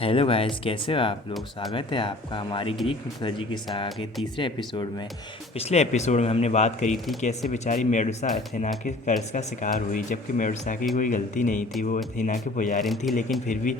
Hello guys, कैसे हो आप लोग। स्वागत है आपका हमारी ग्रीक मिथोलॉजी की सागा के तीसरे एपिसोड में। पिछले एपिसोड में हमने बात करी थी कैसे बेचारी मेडुसा अथेना के कर्ज का शिकार हुई, जबकि मेडुसा की कोई गलती नहीं थी, वो अथेना की पुजारिन थी। लेकिन फिर भी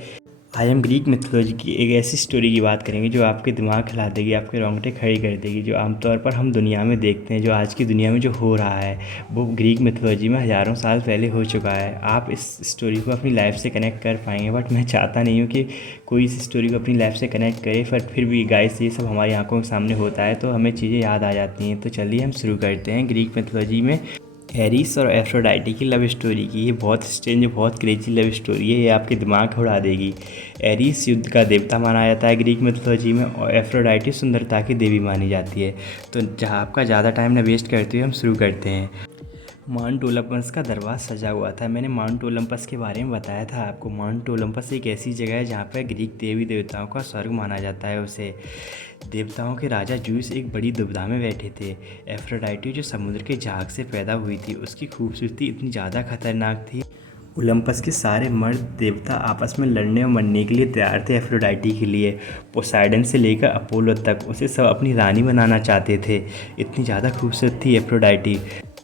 आज हम ग्रीक मिथोलॉजी की एक ऐसी स्टोरी की बात करेंगे जो आपके दिमाग हिला देगी, आपके रोंगटे खड़ी कर देगी, जो आमतौर पर हम दुनिया में देखते हैं, जो आज की दुनिया में जो हो रहा है वो ग्रीक मिथोलॉजी में हज़ारों साल पहले हो चुका है। आप इस स्टोरी को अपनी लाइफ से कनेक्ट कर पाएंगे, बट मैं चाहता नहीं हूँ कि कोई इस स्टोरी को अपनी लाइफ से कनेक्ट करे। पर फिर भी गाइस, ये सब हमारी आंखों के सामने होता है तो हमें चीज़ें याद आ जाती हैं। तो चलिए हम शुरू करते हैं ग्रीक मिथोलॉजी में एरिस और एफ्रोडाइटी की लव स्टोरी की। ये बहुत स्ट्रेंज, बहुत क्रेजी लव स्टोरी है, ये आपके दिमाग उड़ा देगी। एरिस युद्ध का देवता माना जाता है ग्रीक मिथोलॉजी में, और एफ्रोडाइटी सुंदरता की देवी मानी जाती है। तो जहाँ आपका ज़्यादा टाइम न वेस्ट करते हुए हम शुरू करते हैं। माउंट ओलंपस का दरबार सजा हुआ था। मैंने माउंट ओलंपस के बारे में बताया था आपको। माउंट ओलंपस एक ऐसी जगह है जहाँ पर ग्रीक देवी देवताओं का स्वर्ग माना जाता है उसे। देवताओं के राजा ज्यूस एक बड़ी दुविधा में बैठे थे। एफ्रोडाइटी जो समुद्र के झाग से पैदा हुई थी, उसकी खूबसूरती इतनी ज़्यादा खतरनाक थी। ओलंपस के सारे मर्द देवता आपस में लड़ने और मरने के लिए तैयार थे एफ्रोडाइटी के लिए। पोसाइडन से लेकर अपोलो तक उसे सब अपनी रानी बनाना चाहते थे, इतनी ज़्यादा खूबसूरत थी एफ्रोडाइटी।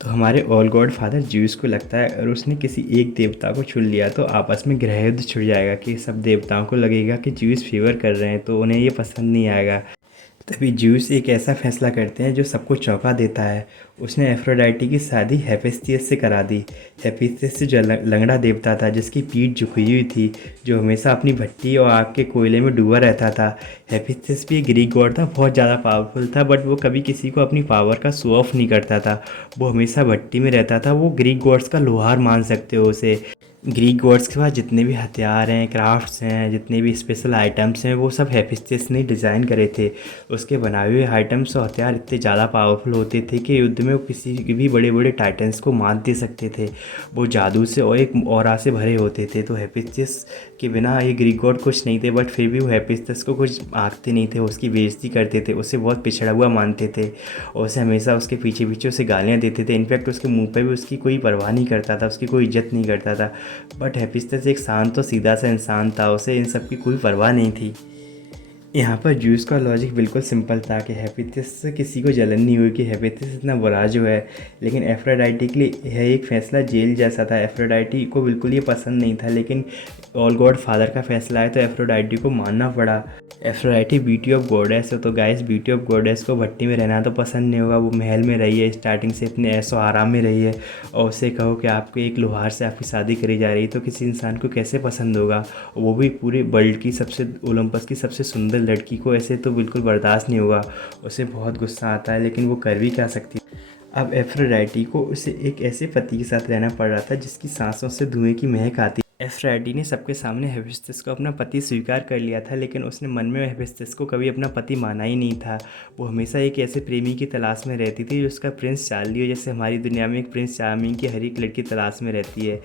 तो हमारे ऑल गॉड फादर ज्यूस को लगता है अगर उसने किसी एक देवता को चुन लिया तो आपस में ग्रह युद्ध छिड़ जाएगा, कि सब देवताओं को लगेगा कि ज्यूस फेवर कर रहे हैं, तो उन्हें ये पसंद नहीं आएगा। तभी ज्यूस एक ऐसा फैसला करते हैं जो सबको चौंका देता है। उसने एफ्रोडाइटी की शादी हेफेस्टियस से करा दी। हेफेस्टियस जो लंगड़ा देवता था, जिसकी पीठ झुकी हुई थी, जो हमेशा अपनी भट्टी और आग के कोयले में डूबा रहता था। हेफेस्टियस भी एक ग्रीक गॉड था, बहुत ज़्यादा पावरफुल था, बट वो कभी किसी को अपनी पावर का शो ऑफ नहीं करता था। वो हमेशा भट्टी में रहता था। वो ग्रीक गॉड्स का लोहार मान सकते हो उसे। ग्रीक गॉड्स के पास जितने भी हथियार हैं, क्राफ्ट्स हैं, जितने भी स्पेशल आइटम्स हैं, वो सब हेफेस्टियस ने डिज़ाइन करे थे। उसके बनाए हुए आइटम्स और हथियार इतने ज़्यादा पावरफुल होते थे कि युद्ध में वो किसी भी बड़े बड़े टाइटन्स को मात दे सकते थे। वो जादू से और एक ऑरा से भरे होते थे। तो हेफेस्टियस के बिना ये ग्रीक गॉड कुछ नहीं थे, बट फिर भी वो हेफेस्टियस को कुछ आंकते नहीं थे, उसकी बेइज्जती करते थे, उसे बहुत पिछड़ा हुआ मानते थे, और उसे हमेशा उसके पीछे पीछे उसे गालियाँ देते थे। इनफैक्ट उसके मुँह पर भी उसकी कोई परवाह नहीं करता था, उसकी कोई इज्जत नहीं करता था। बट हेफेस्टियस एक शांत और सीधा सा इंसान था, उसे इन सब की कोई परवाह नहीं थी। यहाँ पर ज्यूस का लॉजिक बिल्कुल सिंपल था कि हेफेस्टियस से किसी को जलन नहीं हुई कि हेफेस्टियस इतना बुरा जो है। लेकिन एफ्रोडाइटी के लिए यह एक फ़ैसला जेल जैसा था। एफ्रोडाइटी को बिल्कुल ये पसंद नहीं था, लेकिन ऑल गॉड फादर का फैसला है तो एफ्रोडाइटी को मानना पड़ा। एफ्रोडाइटी ब्यूटी ऑफ गॉडेस है, तो गाइस ब्यूटी ऑफ गॉडेस को भट्टी में रहना तो पसंद नहीं होगा। वो महल में रही है, स्टार्टिंग से इतने ऐशो आराम में रही है, और उसे कहो कि आपको एक लोहार से आपकी शादी करी जा रही है तो किसी इंसान को कैसे पसंद होगा। वो भी पूरे वर्ल्ड की सबसे, ओलंपस की सबसे सुंदर लड़की को ऐसे तो बिल्कुल बर्दाश्त नहीं होगा। उसे बहुत गुस्सा आता है, लेकिन वो कर भी क्या सकती। अब एफ्रोडाइटी को उसे एक ऐसे पति के साथ रहना पड़ रहा था जिसकी सांसों से धुएं की महक आती। एफ्रोडाइटी ने सबके सामने हेफेस्टियस को अपना पति स्वीकार कर लिया था, लेकिन उसने मन में हेफेस्टियस को कभी अपना पति माना ही नहीं था। वो हमेशा एक ऐसे प्रेमी की तलाश में रहती थी जो उसका प्रिंस चार्ली हो, जैसे हमारी दुनिया में एक प्रिंस चार्मिंग की हर एक लड़की तलाश में रहती है।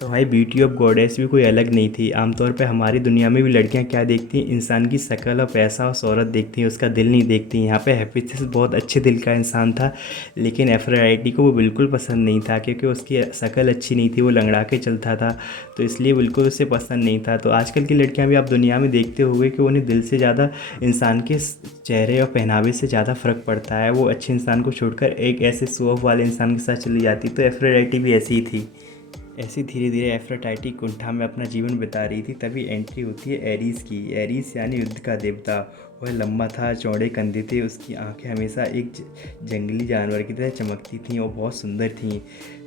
तो भाई ब्यूटी ऑफ गॉडेस भी कोई अलग नहीं थी। आमतौर पे हमारी दुनिया में भी लड़कियां क्या देखती हैं, इंसान की शक्ल और पैसा और शोहरत देखती हैं, उसका दिल नहीं देखती। यहाँ पे हेफेस्टियस बहुत अच्छे दिल का इंसान था, लेकिन एफ्रोडाइटी को वो बिल्कुल पसंद नहीं था, क्योंकि उसकी शक्ल अच्छी नहीं थी, वो लंगड़ा के चलता था, तो इसलिए बिल्कुल उसे पसंद नहीं था। तो आजकल की लड़कियाँ भी आप दुनिया में देखते होंगे कि उन्हें दिल से ज़्यादा इंसान के चेहरे और पहनावे से ज़्यादा फ़र्क पड़ता है। वो अच्छे इंसान को छोड़कर एक ऐसे शो ऑफ वाले इंसान के साथ चली जाती। तो एफ्रोडाइटी भी ऐसी ही थी। ऐसी धीरे धीरे एफ्रोडाइटी कुंठा में अपना जीवन बिता रही थी, तभी एंट्री होती है एरीस की। एरीस यानी युद्ध का देवता। वह लंबा था, चौड़े कंधे थे, उसकी आंखें हमेशा एक जंगली जानवर की तरह चमकती थीं और बहुत सुंदर थीं।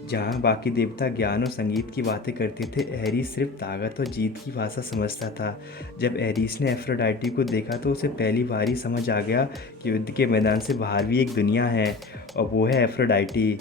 जहाँ बाकी देवता ज्ञान और संगीत की बातें करते थे, एरीस सिर्फ ताकत और जीत की भाषा समझता था। जब एरीस ने एफ्रोडाइटी को देखा तो उसे पहली बार ही समझ आ गया कि युद्ध के मैदान से बाहर भी एक दुनिया है, और वो है एफ्रोडाइटी।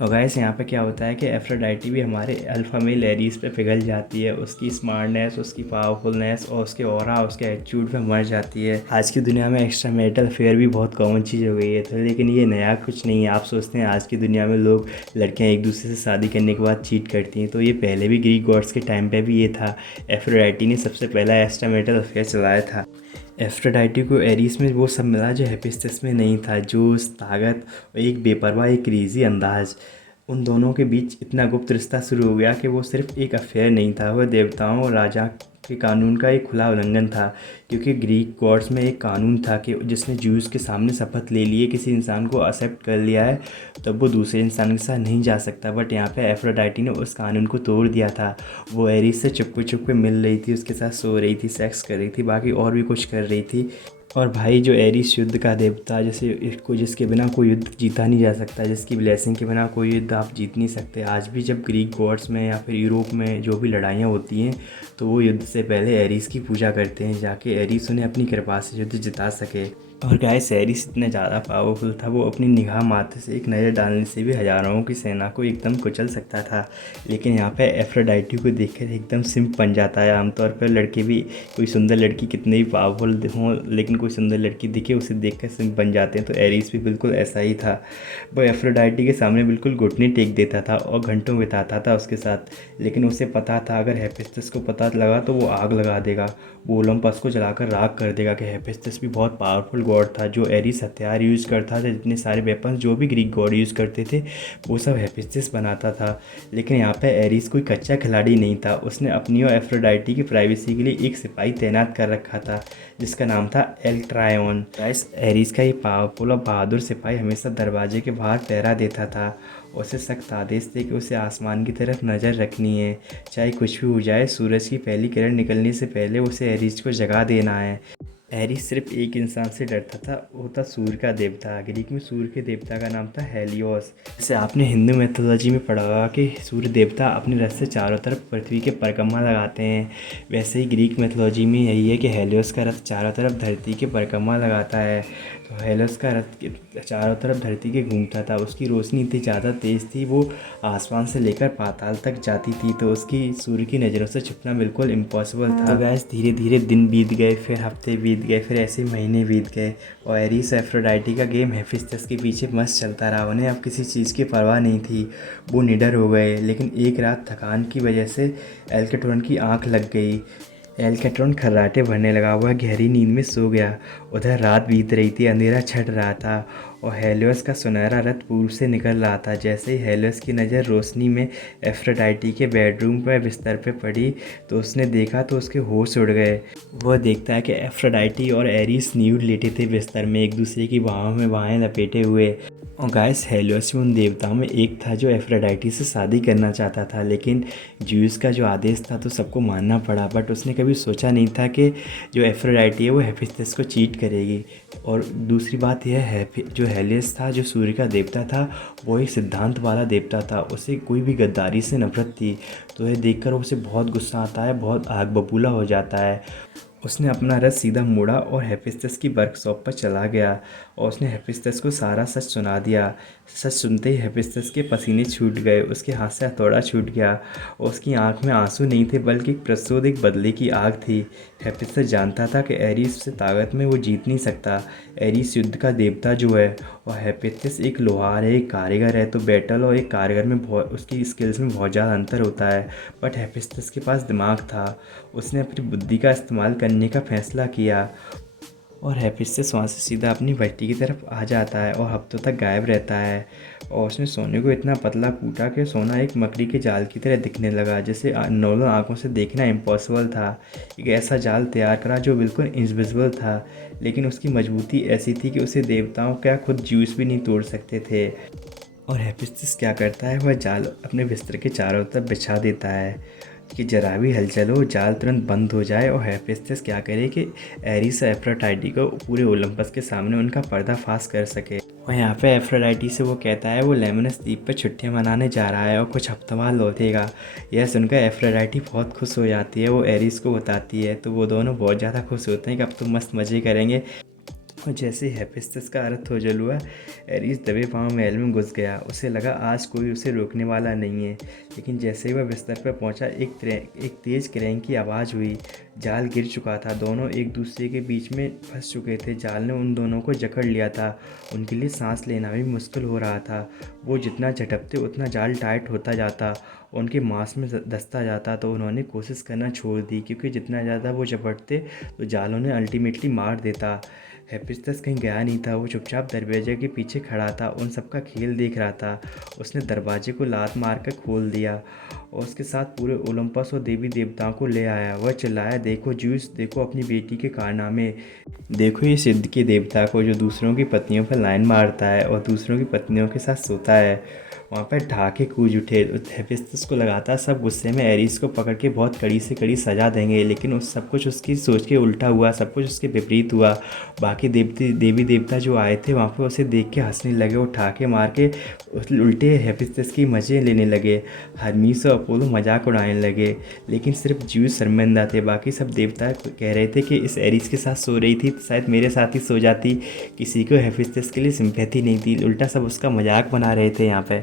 और गाइस, यहाँ पे क्या होता है कि एफ्रोडाइटी भी हमारे अल्फा मेल एरीज पे पिघल जाती है। उसकी स्मार्टनेस, उसकी पावरफुलनेस और उसके ऑरा, उसके एटीट्यूड पे मर जाती है। आज की दुनिया में एक्स्ट्रा मैरिटल अफेयर भी बहुत कॉमन चीज़ हो गई है, तो लेकिन ये नया कुछ नहीं है। आप सोचते हैं आज की दुनिया में लोग, लड़कियाँ एक दूसरे से शादी करने के बाद चीट करती हैं, तो ये पहले भी ग्रीक गॉड्स के टाइम पर भी ये था। एफ्रोडाइटी ने सबसे पहला एक्स्ट्रा मैरिटल अफेयर चलाया था। एफ्रोडाइटी को एरीस में वो सब मिला जो हेफेस्टियस में नहीं था, जोश, ताकत और एक बेपरवाह, एक क्रेजी अंदाज। उन दोनों के बीच इतना गुप्त रिश्ता शुरू हो गया कि वो सिर्फ एक अफेयर नहीं था, वह देवताओं और राजा कि कानून का एक खुला उल्लंघन था, क्योंकि ग्रीक गॉड्स में एक कानून था कि जिसने ज्यूज़ के सामने शपथ ले लिए किसी इंसान को एक्सेप्ट कर लिया है तब वो दूसरे इंसान के साथ नहीं जा सकता। बट यहाँ पे एफ्रोडाइटी ने उस कानून को तोड़ दिया था। वो एरिस से चुपके चुपके मिल रही थी, उसके साथ सो रही थी, सेक्स कर रही थी, बाकी और भी कुछ कर रही थी। और भाई जो एरिस युद्ध का देवता, जैसे इसको जिसके बिना कोई युद्ध जीता नहीं जा सकता, जिसकी ब्लेसिंग के बिना कोई युद्ध आप जीत नहीं सकते। आज भी जब ग्रीक गॉड्स में या फिर यूरोप में जो भी लड़ाइयाँ होती हैं तो वो युद्ध से पहले एरिस की पूजा करते हैं, जाके एरिस उन्हें अपनी कृपा से युद्ध जिता सके। और गाइस एरिस इतना ज़्यादा पावरफुल था, वो अपनी निगाह मात्र से एक नज़र डालने से भी हज़ारों की सेना को एकदम कुचल सकता था। लेकिन यहाँ पे एफ्रोडाइटी को देखकर एकदम सिंप बन जाता है। आमतौर पर लड़के भी, कोई सुंदर लड़की कितने भी पावरफुल हों लेकिन कोई सुंदर लड़की दिखे उसे देखकर सिंप बन जाते हैं, तो एरिस भी बिल्कुल ऐसा ही था। वो एफ्रोडाइटी के सामने बिल्कुल घुटने टेक देता था और घंटों बिताता था उसके साथ। लेकिन उसे पता था अगर हेफेस्टस को पता लगा तो वो आग लगा देगा, वो ओलंपस को जलाकर राख कर देगा। कि हेफेस्टस भी बहुत पावरफुल गॉड था, जो एरिस हथियार यूज़ करता था, जितने सारे वेपन्स जो भी ग्रीक गॉड यूज़ करते थे वो सब हेफेस्टस बनाता था। लेकिन यहाँ पे एरिस कोई कच्चा खिलाड़ी नहीं था, उसने अपनी और एफ्रोडाइटी की प्राइवेसी के लिए एक सिपाही तैनात कर रखा था जिसका नाम था एल्ट्रायोन। एरिस का ये पावरफुल और बहादुर सिपाही हमेशा दरवाजे के बाहर पहरा देता था। उसे सख्त आदेश थे कि उसे आसमान की तरफ नज़र रखनी है, चाहे कुछ भी हो जाए। सूरज की पहली किरण निकलने से पहले उसे एरिस को जगा देना है। एरिस सिर्फ एक इंसान से डरता था, वो था सूर्य का देवता। ग्रीक में सूर्य के देवता का नाम था हेलियोस। जैसे आपने हिंदू मैथोलॉजी में पढ़ा होगा कि सूर्य देवता अपने रथ से चारों तरफ पृथ्वी के परिक्रमा लगाते हैं, वैसे ही ग्रीक मैथोलॉजी में यही है कि हेलियोस का रथ चारों तरफ धरती के परिक्रमा लगाता है। तो हेलियोस का रथ चारों तरफ धरती के घूमता था, उसकी रोशनी इतनी ज़्यादा तेज़ थी वो आसमान से लेकर पाताल तक जाती थी, तो उसकी सूर्य की नज़रों से छुपना बिल्कुल इम्पॉसिबल था। तो गैस धीरे धीरे दिन बीत गए, फिर हफ्ते बीत गए, फिर ऐसे महीने बीत गए और एरिस एफ्रोडाइटी का गेम हेफेस्टस के पीछे मस्त चलता रहा। उन्हें अब किसी चीज़ की परवाह नहीं थी, वो निडर हो गए। लेकिन एक रात थकान की वजह से एल्केट्रॉन की आंख लग गई। एल्केट्रॉन खर्राटे भरने लगा, वह गहरी नींद में सो गया। उधर रात बीत रही थी, अंधेरा छट रहा था और हेलियोस का सुनहरा रथ पूर्व से निकल रहा था। जैसे ही हेलियोस की नज़र रोशनी में एफ्रोडाइटी के बेडरूम पर बिस्तर पे पड़ी तो उसने देखा तो उसके होश उड़ गए। वह देखता है कि एफ्रोडाइटी और एरिस न्यूड लेटे थे बिस्तर में, एक दूसरे की बाहों में बाहें लपेटे हुए। और गाइस हेलियोस में उन देवताओं में एक था जो एफ्रोडाइटी से शादी करना चाहता था, लेकिन ज्यूस का जो आदेश था तो सबको मानना पड़ा। बट उसने कभी सोचा नहीं था कि जो एफ्रोडाइटी है वो हेफेस्टस को चीट करेगी। और दूसरी बात यह है जो हेलियोस था, जो सूर्य का देवता था, वो एक सिद्धांत वाला देवता था, उसे कोई भी गद्दारी से नफरत थी। तो यह देखकर उसे बहुत गुस्सा आता है, बहुत आग बबूला हो जाता है। उसने अपना रथ सीधा मोड़ा और हेफेस्टस की वर्कशॉप पर चला गया और उसने हेफेस्टस को सारा सच सुना दिया। सच सुनते ही हेफेस्टस के पसीने छूट गए, उसके हाथ से हथौड़ा छूट गया और उसकी आंख में आंसू नहीं थे बल्कि प्रसोद एक बदले की आग थी। हेफेस्टस जानता था कि एरिस से ताकत में वो जीत नहीं सकता। एरिस युद्ध का देवता जो है और हेफेस्टस एक लोहार है, एक कारीगर है, तो बैटल और एक कारीगर में बहुत उसकी स्किल्स में बहुत ज़्यादा अंतर होता है। बट हेफेस्टस के पास दिमाग था, उसने अपनी बुद्धि का इस्तेमाल करने का फैसला किया और हेफेस्टस वहाँ से सीधा अपनी भट्टी की तरफ आ जाता है और हफ्तों तक गायब रहता है। और उसने सोने को इतना पतला कूटा कि सोना एक मकड़ी के जाल की तरह दिखने लगा, जिसे नॉर्मल आंखों से देखना इम्पॉसिबल था। एक ऐसा जाल तैयार करा जो बिल्कुल इनविजिबल था, लेकिन उसकी मजबूती ऐसी थी कि उसे देवताओं क्या खुद ज्यूस भी नहीं तोड़ सकते थे। और हेफेस्टस क्या करता है, वह जाल अपने बिस्तर के चारों तरफ बिछा देता है कि जरा भी हलचल हो जाल तुरंत बंद हो जाए। और हेफेस्टस क्या करे कि एरिस और एफ्रोडाइटी को पूरे ओलंपस के सामने उनका पर्दाफाश कर सके। और यहाँ पे एफ्रोडाइटी से वो कहता है वो लेमनस द्वीप पर छुट्टियाँ मनाने जा रहा है और कुछ हफ्तों बाद लौटेगा। यह सुनकर एफ्रोडाइटी बहुत खुश हो जाती है, वो एरिस को बताती है, तो वो दोनों बहुत ज़्यादा खुश होते हैं कि अब तो मस्त मज़े करेंगे। और जैसे ही हेफेस्टस का अर्थ हो जल हुआ, एरिस दबे पाँव महल में घुस गया। उसे लगा आज कोई उसे रोकने वाला नहीं है, लेकिन जैसे ही वह बिस्तर पर पहुंचा एक तेज़ क्रैंक की आवाज़ हुई। जाल गिर चुका था, दोनों एक दूसरे के बीच में फंस चुके थे। जाल ने उन दोनों को जकड़ लिया था, उनके लिए सांस लेना भी मुश्किल हो रहा था। वो जितना झटकते उतना जाल टाइट होता जाता, उनके मांस में धंसता जाता। तो उन्होंने कोशिश करना छोड़ दी, क्योंकि जितना ज़्यादा वो झपटते तो जाल उन्हें अल्टीमेटली मार देता। हेफेस्टस कहीं गया नहीं था, वो चुपचाप दरवाजे के पीछे खड़ा था, उन सबका खेल देख रहा था। उसने दरवाजे को लात मारकर खोल दिया और उसके साथ पूरे ओलंपस और देवी देवताओं को ले आया। वह चिल्लाया, देखो ज्यूस, देखो अपनी बेटी के कारनामे, देखो ये सिद्ध के देवता को जो दूसरों की पत्नियों पर लाइन मारता है और दूसरों की पत्नियों के साथ सोता है। वहाँ पर ढाके कूद उठे। हेफेस्टस को लगातार सब गुस्से में एरिस को पकड़ के बहुत कड़ी से कड़ी सजा देंगे, लेकिन उस सब कुछ उसकी सोच के उल्टा हुआ, सब कुछ उसके विपरीत हुआ। बाकी देवी देवता जो आए थे वहाँ पर उसे देख के हंसने लगे और ठाके मार के उल्टे हेफेस्टस की मज़े लेने लगे। हर्मीस और अपोलो मजाक उड़ाने लगे, लेकिन सिर्फ ज्यूस शर्मिंदा थे। बाकी सब देवता कह रहे थे कि इस एरिस के साथ सो रही थी, शायद मेरे साथ ही सो जाती। किसी को हेफेस्टस के लिए सिंपैथी नहीं थी, उल्टा सब उसका मजाक बना रहे थे यहाँ पे।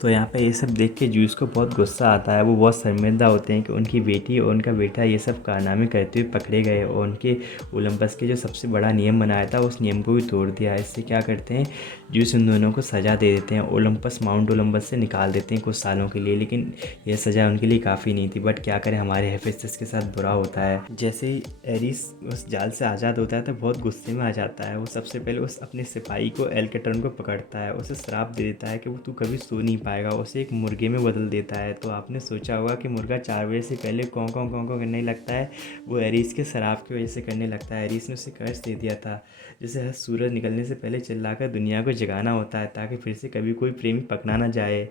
तो यहाँ पे ये सब देख के ज्यूस को बहुत गुस्सा आता है। वो बहुत शर्मिंदा होते हैं कि उनकी बेटी और उनका बेटा ये सब कारनामे करते हुए पकड़े गए और उनके ओलंपस के जो सबसे बड़ा नियम बनाया था उस नियम को भी तोड़ दिया। इससे क्या करते हैं, ज्यूस उन दोनों को सज़ा दे देते हैं, माउंट ओलंपस से निकाल देते हैं कुछ सालों के लिए। लेकिन यह सज़ा उनके लिए काफ़ी नहीं थी। बट क्या करें, हमारे हेफेस्टस के साथ बुरा होता है। जैसे ही एरिस उस जाल से आज़ाद होता है तो बहुत गुस्से में आ जाता है। वो सबसे पहले उस अपने सिपाही को एल्केटर्न को पकड़ता है, उसे श्राप दे देता है कि वो तू कभी सो नहीं पाएगा, उसे एक मुर्गे में बदल देता है। तो आपने सोचा होगा कि मुर्गा 4 बजे से पहले कौं कौं कौं कौं करने लगता है, वो एरिस के श्राप की वजह से करने लगता है। एरिस ने उसे कर्ज दे दिया था, जैसे सूरज निकलने से पहले चिल्लाकर दुनिया को जगाना होता है ताकि फिर से कभी कोई प्रेमी पकड़ा ना जाए।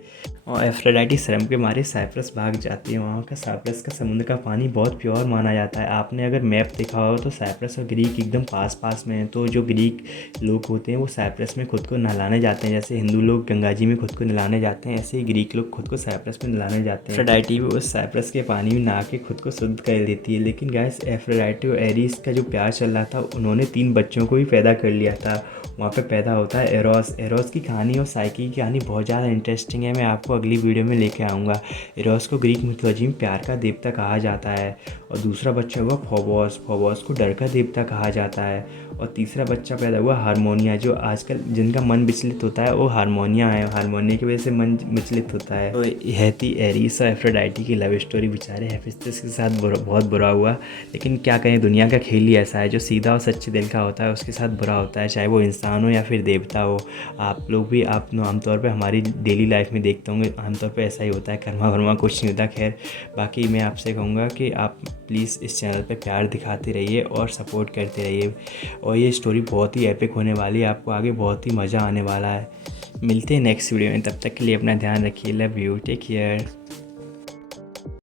और एफ्रोडाइटी शर्म के मारे साइप्रस भाग जाती है। वहाँ का साइप्रस का समुद्र का पानी बहुत प्योर माना जाता है। आपने अगर मैप देखा हो तो साइप्रस और ग्रीक एकदम पास पास में हैं। तो जो ग्रीक लोग होते हैं वो साइप्रस में खुद को नहलाने जाते हैं, जैसे हिंदू लोग गंगा जी में खुद को नहलाने जाते हैं, ऐसे ही ग्रीक लोग खुद को साइप्रस में नहलाने जाते हैं। एफ्रोडाइटी भी उस साइप्रस के पानी में नहा के खुद को शुद्ध कर देती है। लेकिन गाइस, एफ्रोडाइटी और एरिस का जो प्यार चल रहा था, उन्होंने 3 बच्चों को भी पैदा कर लिया था। वहाँ पे पैदा होता है एरोस की कहानी और साइकी की कहानी बहुत ज़्यादा इंटरेस्टिंग है। मैं आपको अगली वीडियो में लेके आऊँगा। एरोस को ग्रीक मिथोलॉजी में प्यार का देवता कहा जाता है। और दूसरा बच्चा हुआ फोबोस को डर का देवता कहा जाता है। और तीसरा बच्चा पैदा हुआ हारमोनिया, जो आजकल जिनका मन विचलित होता है वो हारमोनिया है, हारमोनिया की वजह से मन विचलित होता है। तो यह थी एरिस और एफ्रोडाइटी की लव स्टोरी। बेचारे हेफेस्टस के साथ बहुत बुरा हुआ, लेकिन क्या करें, दुनिया का खेल ही ऐसा है। जो सीधा और सच्चे दिल का होता है उसके साथ बुरा होता है, चाहे वो इंसान हो या फिर देवता हो। आप लोग भी आप आमतौर पे हमारी डेली लाइफ में देखते होंगे, आमतौर पे ऐसा ही होता है, कर्मा वर्मा कुछ नहीं होता। खैर, बाकी मैं आपसे कहूँगा कि आप प्लीज़ इस चैनल पे प्यार दिखाते रहिए और सपोर्ट करते रहिए। और ये स्टोरी बहुत ही एपिक होने वाली है, आपको आगे बहुत ही मज़ा आने वाला है। मिलते हैं नेक्स्ट वीडियो में, तब तक के लिए अपना ध्यान रखिए। Love you, take care.